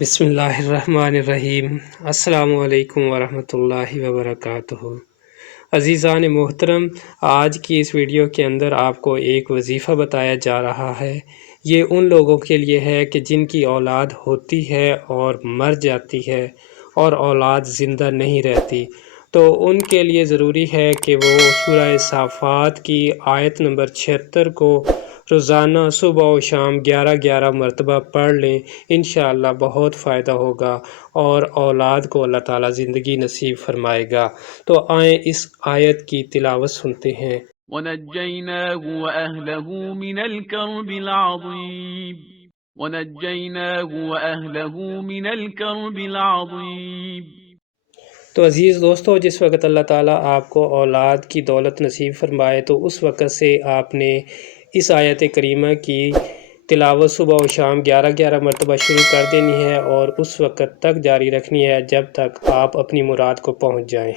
بسم اللہ الرحمن الرحیم۔ السلام علیکم ورحمۃ اللہ وبرکاتہ۔ عزیزان محترم، آج کی اس ویڈیو کے اندر آپ کو ایک وظیفہ بتایا جا رہا ہے۔ یہ ان لوگوں کے لیے ہے کہ جن کی اولاد ہوتی ہے اور مر جاتی ہے اور اولاد زندہ نہیں رہتی، تو ان کے لیے ضروری ہے کہ وہ سورہ صافات کی آیت نمبر 76 کو روزانہ صبح و شام 11 مرتبہ پڑھ لیں۔ انشاءاللہ بہت فائدہ ہوگا اور اولاد کو اللہ تعالیٰ زندگی نصیب فرمائے گا۔ تو آئیں اس آیت کی تلاوت سنتے ہیں۔ وَنَجَّيْنَاهُ وَأَهْلَهُ مِنَ الْكَرْبِ الْعَظِيمِ وَنَجَّيْنَاهُ وَأَهْلَهُ مِنَ الْكَرْبِ الْعَظِيمِ۔ تو عزیز دوستو، جس وقت اللہ تعالیٰ آپ کو اولاد کی دولت نصیب فرمائے تو اس وقت سے آپ نے اس آیت کریمہ کی تلاوت صبح و شام 11 مرتبہ شروع کر دینی ہے اور اس وقت تک جاری رکھنی ہے جب تک آپ اپنی مراد کو پہنچ جائیں۔